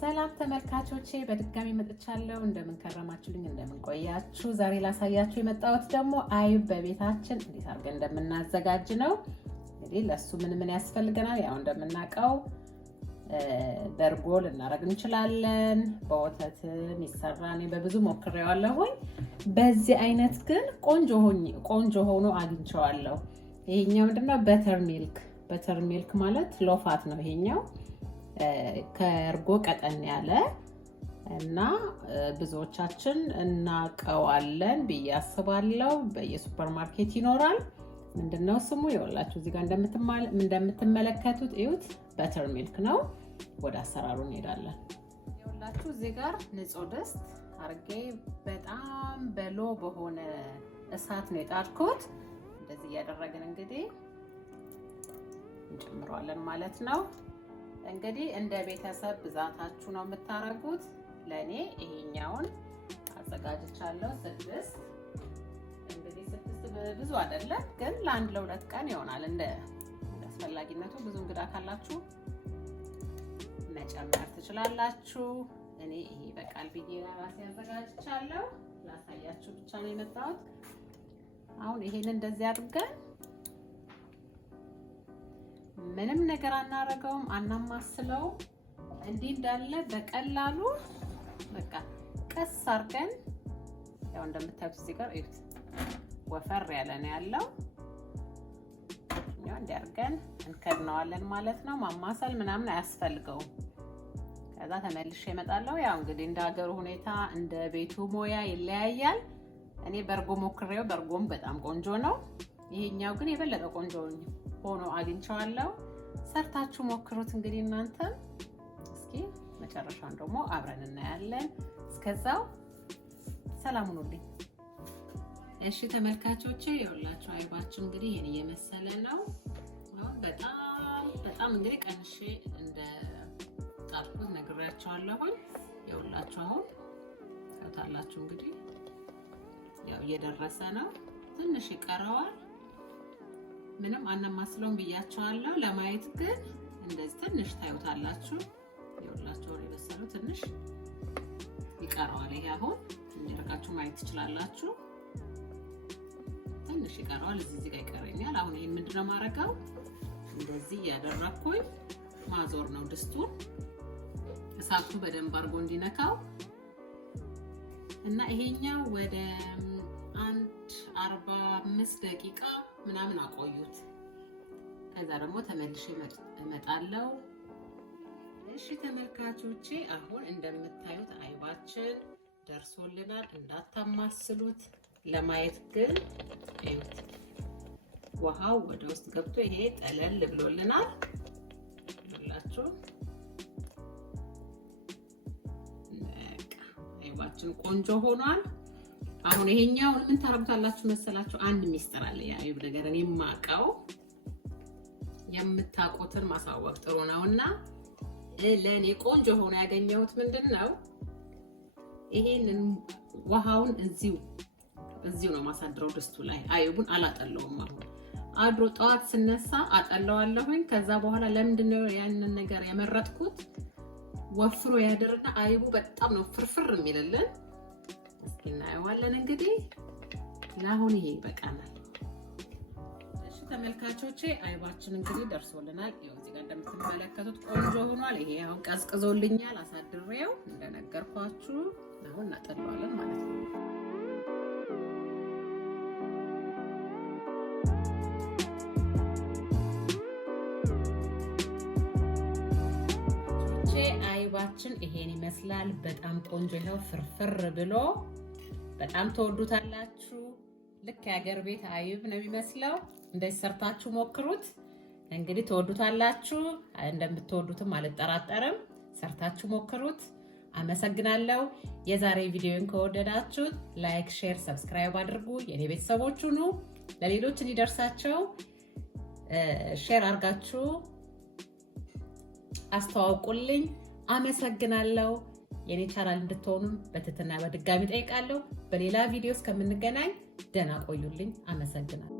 ሰላም ተመልካቾቼ በድጋሚ መጥቻለሁ። እንደምን ከረማችሁልኝ? እንደምን ቆያችሁ? ዛሬ ላሳያችሁ የመጣሁት ደግሞ አይብ በቤታችን እንዴት አድርገን እንደምናዘጋጅ ነው። እንግዲህ ለሱ ምን ያስፈልገናል? ያው እንደምናውቀው በርጎ ልናረግ እንችላለን። በወተትም ይሰራል። በብዙ ሞክሬዋለሁኝ። በዚህ አይነት ግን ቆንጆ ሆኖ አግኝቼዋለሁ። ይሄኛው ምንድነው? በተርሚልክ ማለት ሎፋት ነው ይሄኛው። ከእርጎ ቀጠን ያለ እና ብዙዎቻችን እናቀዋለን ብዬ አስባለሁ። በየሱፐርማርኬት ይኖራል። ምንድነው ስሙ? ይኸውላችሁ እዚህ ጋር እንደምትመለከቱት እዩት፣ በተርሚልክ ነው። ወደ አሰራሩ እንሄዳለን። ይኸውላችሁ እዚህ ጋር ንጹህ ድስት አርጌ በጣም በሎ በሆነ እሳት ነው የጣድኩት። እንደዚህ እያደረግን እንግዲህ እንጨምረዋለን ማለት ነው። እንግዲህ እንደ ቤተሰብ ብዛታችሁ ነው የምታረጉት። ለኔ ይሄኛውን አዘጋጅቻለሁ። 6 እንግዲህ 6 ብዙ አይደለም፣ ግን ለ1-2 ቀን ይሆናል። እንደ አስፈላጊነቱ ብዙ እንግዳ ካላችሁ መጨመር ትችላላችሁ። እኔ ይሄ በቃል ብዬ ራሴ አዘጋጅቻለሁ። ላሳያችሁ ብቻ ነው የመጣሁት። አሁን ይሄን እንደዚህ አድርገን ምንም ነገር አናረገውም፣ አናማስለው። እንዲህ እንዳለ በቀላሉ በቃ ቀስ አድርገን ያው እንደምታዩት እዚህ ጋር እዩት፣ ወፈር ያለ ነው ያለው። ያው እንዲህ አድርገን እንከድነዋለን ማለት ነው። ማማሰል ምናምን አያስፈልገውም። ከዛ ተመልሼ እመጣለሁ። ያው እንግዲህ እንደ ሀገሩ ሁኔታ እንደ ቤቱ ሞያ ይለያያል። እኔ በርጎ ሞክሬው በርጎም በጣም ቆንጆ ነው። ይሄኛው ግን የበለጠ ቆንጆ ሆኖ አግኝቼዋለሁ። ሰርታችሁ ሞክሩት። እንግዲህ እናንተ እስኪ መጨረሻውን ደግሞ አብረን እናያለን። እስከዛው ሰላም ሁኑልኝ። እሺ ተመልካቾቼ፣ ይኸውላችሁ አይባችን እንግዲህ ይሄን እየመሰለ ነው። አሁን በጣም እንግዲህ ቀንሼ እንደ ጣልኩት ነግራችኋለሁኝ። ይኸውላችሁ አሁን ታላችሁ እንግዲህ ያው እየደረሰ ነው። ትንሽ ይቀረዋል። ምንም አናማስለውም ብያቸዋለሁ። ለማየት ግን እንደዚህ ትንሽ ታዩታላችሁ። ይኸውላችሁ የበሰሉ ትንሽ ይቀረዋል። ይሄ አሁን እንዲረጋችሁ ማየት ትችላላችሁ። ትንሽ ይቀረዋል። እዚህ ጋር ይቀረኛል። አሁን ይሄን ምንድነው ማረጋው? እንደዚህ እያደረኩኝ ማዞር ነው ድስቱን፣ እሳቱ በደንብ አድርጎ እንዲነካው እና ይሄኛው ወደ 45 ደቂቃ ምናምን አቆዩት። ከዛ ደግሞ ተመልሼ እመጣለሁ። እሺ ተመልካቾቼ፣ አሁን እንደምታዩት አይባችን ደርሶልናል። እንዳታማስሉት። ለማየት ግን እዩት፣ ውሃው ወደ ውስጥ ገብቶ ይሄ ጠለል ብሎልናል። ሁላችሁ አይባችን ቆንጆ ሆኗል። አሁን ይሄኛው ምን ታረጉታላችሁ መሰላችሁ? አንድ ሚስጥር አለ የአይብ ነገር እኔ የማውቀው። የምታውቁትን ማሳወቅ ጥሩ ነውና ለኔ ቆንጆ ሆኖ ያገኘሁት ምንድነው? ይሄንን ውሃውን እዚሁ ነው ማሳድረው ድስቱ ላይ። አይቡን አላጠለውም። አሁን አድሮ ጠዋት ስነሳ አጠለዋለሁኝ። ከዛ በኋላ ለምንድነው ያንን ነገር ያመረጥኩት? ወፍሮ ያደርና አይቡ በጣም ነው ፍርፍር የሚልልን። እስኪ እናየዋለን። እንግዲህ ለአሁን ይሄ ይበቃናል። እሺ ተመልካቾቼ፣ አይባችን እንግዲህ ደርሶልናል። ይኸው እዚህ ጋር እንደምትመለከቱት ቆንጆ ሆኗል። ይሄ አሁን ቀዝቅዞልኛል አሳድሬው እንደነገርኳችሁ። አሁን እናጠለዋለን ማለት ነው። አይባችን ይሄን ይመስላል። በጣም ቆንጆ ነው፣ ፍርፍር ብሎ በጣም ተወዱታላችሁ። ልክ የሀገር ቤት አይብ ነው የሚመስለው። እንደዚህ ሰርታችሁ ሞክሩት። እንግዲህ ተወዱታላችሁ። እንደምትወዱትም አልጠራጠርም። ሰርታችሁ ሞክሩት። አመሰግናለሁ። የዛሬ ቪዲዮን ከወደዳችሁት ላይክ፣ ሼር፣ ሰብስክራይብ አድርጉ። የኔ ቤተሰቦች ሁኑ። ለሌሎች እንዲደርሳቸው ሼር አድርጋችሁ አስተዋውቁልኝ። አመሰግናለሁ። የኔ ቻናል እንድትሆኑም በትህትና በድጋሚ ጠይቃለሁ። በሌላ ቪዲዮ እስከምንገናኝ ደህና ቆዩልኝ። አመሰግናለሁ።